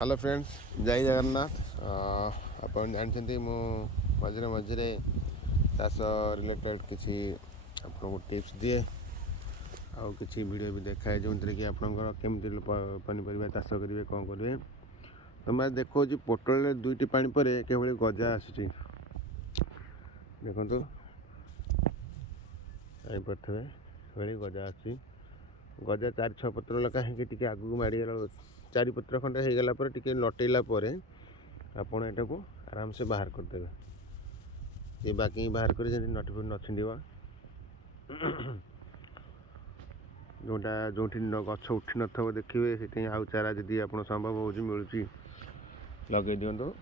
Hello friends, जय जगन्नाथ। आपण जानते मु मझे मझे चाष रिलेटेड किसी आपको टिप्स दिए आउ किसी वीडियो भी देखाए जो कि आपंकर केमती पनीपरिया चाष करेंगे कौन करेंगे। तो मैं देखो पोटल दुईटी पानी पर किभली गजा आसूँ देखो जापे गजा आसूँ गजा 4-6 पत्र लगा है आगू माड़गला चारिपत्र खंडे हो गला टे लटेला आपड़ यहाँ को आराम से बाहर करदे ये बाकी बाहर कर नटी फटी न छिंड जोटा जो गछ उठी न देखिए से आउ चारा जदि आप संभव हो मिलूँ लगे दिंतु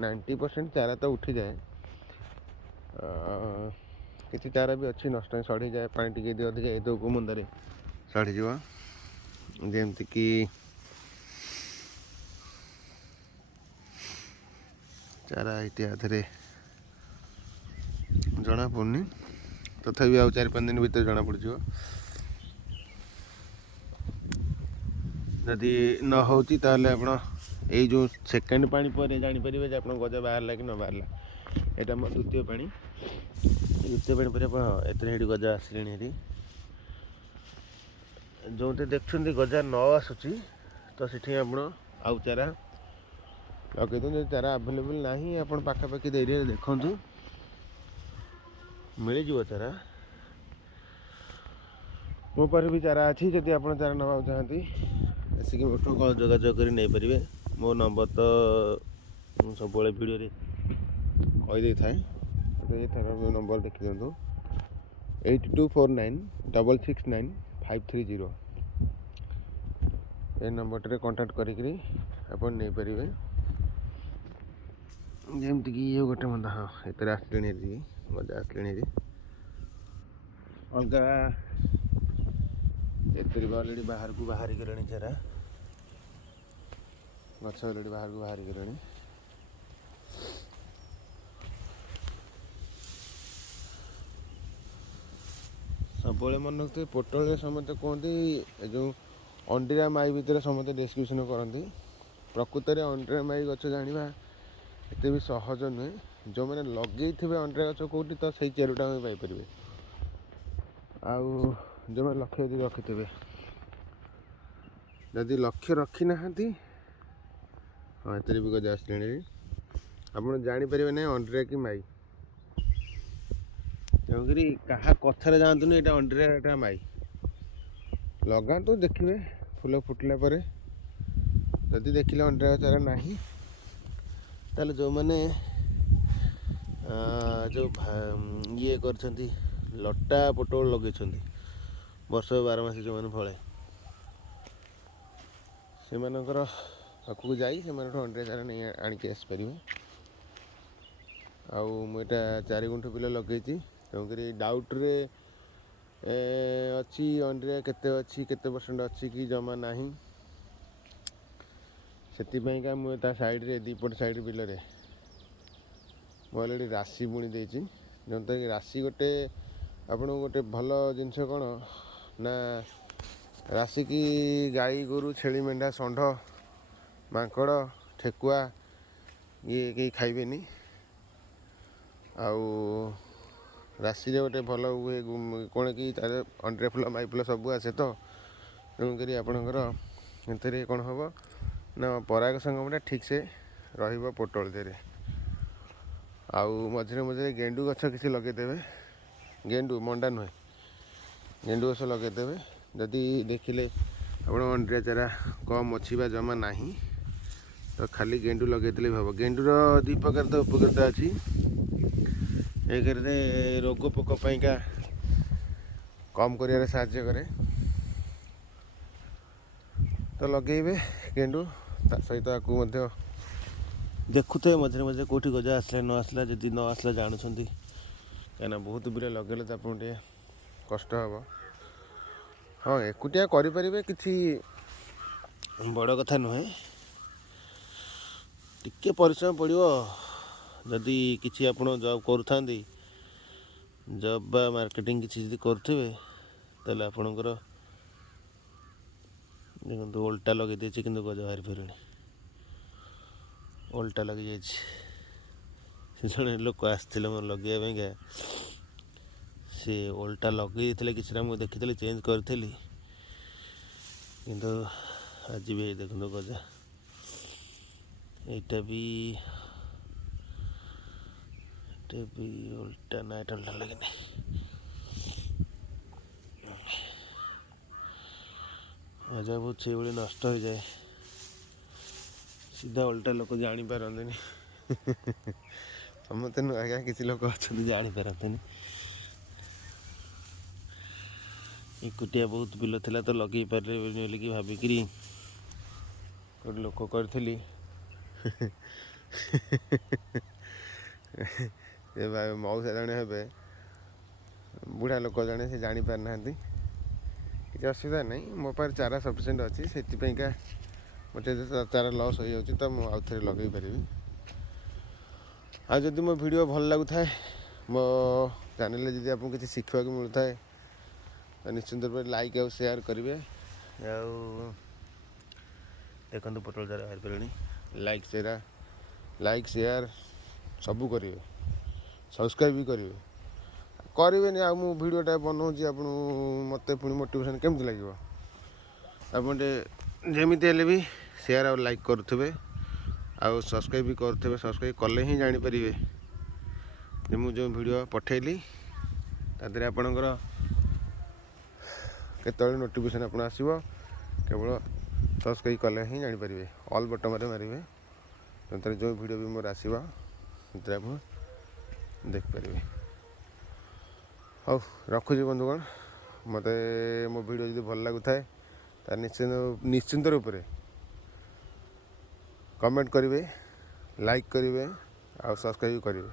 90% चारा तो उठी जाए। किसी चारा भी अच्छी नष्ट सड़ी जाए पानी टी अधिक ये मुंदे सड़ीज जमती कि चारा ये जना पड़नी तथापि आउ 4-5 दिन भीतर जना पड़ जदि न हो यही जो सेकेंड पानी पर जापर आप गजा बाहर कि न बाहर यहाँ मोर द्वितीय पानी पर आप गजा आसले जो देखते गजा न आसूँ तो सीठी आप आउ चारा लगे जो चारा आवेलेबल ना आप पाखापाखि एरिया देखूँ मिल जाव चारा मो पर भी चारा अच्छी जदि आप चारा नवा चाहती आसिक मोटू जोगाजोग कर नहीं पारे। मो नंबर तो सब वीडियो कहीदे थाए तो ये थर मो नंबर देखी दिखाँ 8249669530 ये नंबर कांटेक्ट करी आप नहीं पारे। जमती कि ये गोटे मत हाँ ये आसले गजा आसले अलग एतर भी अलरेडी बाहर को बाहरी गलानी चारा गछ अलरेडी बाहर को बाहरी गलानी। सब मन रखते पोटल समस्त कहते जो अंडीरा माई भितर समस्त डिस्क्रिप्शन करती प्रकृत में अंडीरा माई गछ जाना एत भी सहज नुहे जो मैंने लगे थे अंडीरा गछ कौटी तो सही चेरटा पाइपर आउ जो मैंने लक्ष्य यदि रखि थे जदि लक्ष्य रखी ना हाँ एत भी गजा आसले आप जापर ना अंडीरा कि माई तेणुक क्या कथार जातु यहाँ अंडीरा यहाँ माई लगातु देखिए फूल फुटला जदि देखिले अंडीरा चारा ना ताले जो मैंने जो ये कर लटा पोटल लगे वर्ष 12 मास जो मैंने फले से पाखक जाई से अंडीरा चारा नहीं आणिक आसपर आउ मुझा 4 गुंठ बिल लगे तेणुक डाउट्रे अच्छी अंडीरा केते परसेंट अच्छी कि जमा ना से मुझे साइड्रे दीपट साइड बिल अलरेडी राशि बुणी देती जो कि राशि गोटे आपन गोटे भल जिनस कौन ना राशि की गाई गोरु छेली मेढ़ा षंढ माकड़ ठेकुआ ये कहीं खाइबेनी आउ राशि गोटे भल हुए कौन कि अंडीरा फुल माई फुल सब आसे तो तेणुक आपणकर कौन हम ना पराग संगमटा ठीक से पोटल देरे आउ मझे मझे गेंडू गछ किसी लगेदेवे गेंडू मंडा नुहे गेंडू गछ लगेदेवे जदि देखिले आप अंडीरा चारा कम अच्छी जमा ना तो खाली गेंडू लगेदेले भी हम। गेंडूर 2 प्रकार तो उपकारिता अच्छी एक रोग पोक पाइंका कम कर साहाय्य करे तो लगेबे गेंडू ता सहित आपको देखुए मझे मझे कौटी गजा आसला न आसला जदि न आसला जानुंट कहीं बहुत बिल लगे तो आपको कष्ट हे। हाँ एकुटिया करें कि बड़ कथा नुहे टिके परिश्रम पड़ो जदि किसी आप जॉब करूँ जॉब बा मार्केटिंग किसी करुवे ताले आपणकर देखो उल्टा लगे कि गजा बाहरी फिर ଓଲଟା ଲାଗିଯାଇଛି। ସେ ଜଣେ ଲୋକ ଆସିଥିଲେ ମୋର ଲଗେଇବା ପାଇଁକା, ସେ ଓଲଟା ଲଗେଇ ଦେଇଥିଲେ କିଛିଟା, ମୁଁ ଦେଖିଥିଲି ଚେଞ୍ଜ କରିଥିଲି, କିନ୍ତୁ ଆଜି ବି ଦେଖନ୍ତୁ ଗଜା। এইটা ବି ଓଲଟା ନା, ଏଇଟା ଓଲଟା ଲାଗେନି। ଗଜା ବହୁତ ସେଇଭଳି ନଷ୍ଟ ହେଇଯାଏ, ସିଧା ଓଲଟା ଲୋକ ଜାଣିପାରନ୍ତିନି। ସମସ୍ତେ ନୁହେଁ ଆଜ୍ଞା, କିଛି ଲୋକ ଅଛନ୍ତି ଜାଣିପାରନ୍ତିନି। ଏକୁଟିଆ ବହୁତ ବିଲ ଥିଲା ତ ଲଗେଇ ପାରିବେନି ବୋଲିକି ଭାବିକିରି ଗୋଟେ ଲୋକ କରିଥିଲି। ସେ ମଉସା ଜଣେ ହେବେ, ବୁଢ଼ା ଲୋକ ଜଣେ, ସେ ଜାଣିପାରିନାହାନ୍ତି। କିଛି ଅସୁବିଧା ନାହିଁ, ମୋ ପାଖରେ ଚାରା ସଫିସିଏଣ୍ଟ ଅଛି, ସେଥିପାଇଁକା ମୋତେ ଚାରା ଲସ୍ ହୋଇଯାଉଛି ତ ମୁଁ ଆଉ ଥରେ ଲଗେଇ ପାରିବି। ଆଉ ଯଦି ମୋ ଭିଡ଼ିଓ ଭଲ ଲାଗୁଥାଏ, ମୋ ଚ୍ୟାନେଲରେ ଯଦି ଆପଣଙ୍କୁ କିଛି ଶିଖିବାକୁ ମିଳୁଥାଏ, ନିଶ୍ଚିନ୍ତ ରୂପରେ ଲାଇକ୍ ଆଉ ସେୟାର କରିବେ। ଆଉ ଦେଖନ୍ତୁ ପୋଟଳ ଚାରା ବାହାରି ପାରିଲାଣି। ଲାଇକ୍ ସେୟାର ସବୁ କରିବେ, ସବସ୍କ୍ରାଇବ୍ ବି କରିବେ। କରିବେନି ଆଉ ମୁଁ ଭିଡ଼ିଓଟା ବନାଉଛି ଆପଣଙ୍କୁ, ମୋତେ ପୁଣି ମୋଟିଭେସନ୍ କେମିତି ଲାଗିବ? ଆପଣ ଟିକେ ଯେମିତି ହେଲେ ବି ସେୟାର ଆଉ ଲାଇକ୍ କରୁଥିବେ, ଆଉ ସବସ୍କ୍ରାଇବ୍ ବି କରୁଥିବେ। ସବସ୍କ୍ରାଇବ୍ କଲେ ହିଁ ଜାଣିପାରିବେ ଯେ ମୁଁ ଯେଉଁ ଭିଡ଼ିଓ ପଠାଇଲି ତା ଦେହରେ ଆପଣଙ୍କର କେତେବେଳେ ନୋଟିଫିକେସନ୍ ଆପଣ ଆସିବ। କେବଳ ସବସ୍କ୍ରାଇବ୍ କଲେ ହିଁ ଜାଣିପାରିବେ। ଅଲ୍ ବଟନ୍ରେ ମାରିବେ, ସେଥିରେ ଯେଉଁ ଭିଡ଼ିଓ ବି ମୋର ଆସିବ ସେଥିରେ ଆପଣ ଦେଖିପାରିବେ। ହଉ, ରଖୁଛି ବନ୍ଧୁଗଣ। ମୋତେ ମୋ ଭିଡ଼ିଓ ଯଦି ଭଲ ଲାଗୁଥାଏ ତାହେଲେ ନିଶ୍ଚିନ୍ତ ରୂପରେ କମେଣ୍ଟ କରିବେ, ଲାଇକ୍ କରିବେ ଆଉ ସବସ୍କ୍ରାଇବ୍ କରିବେ।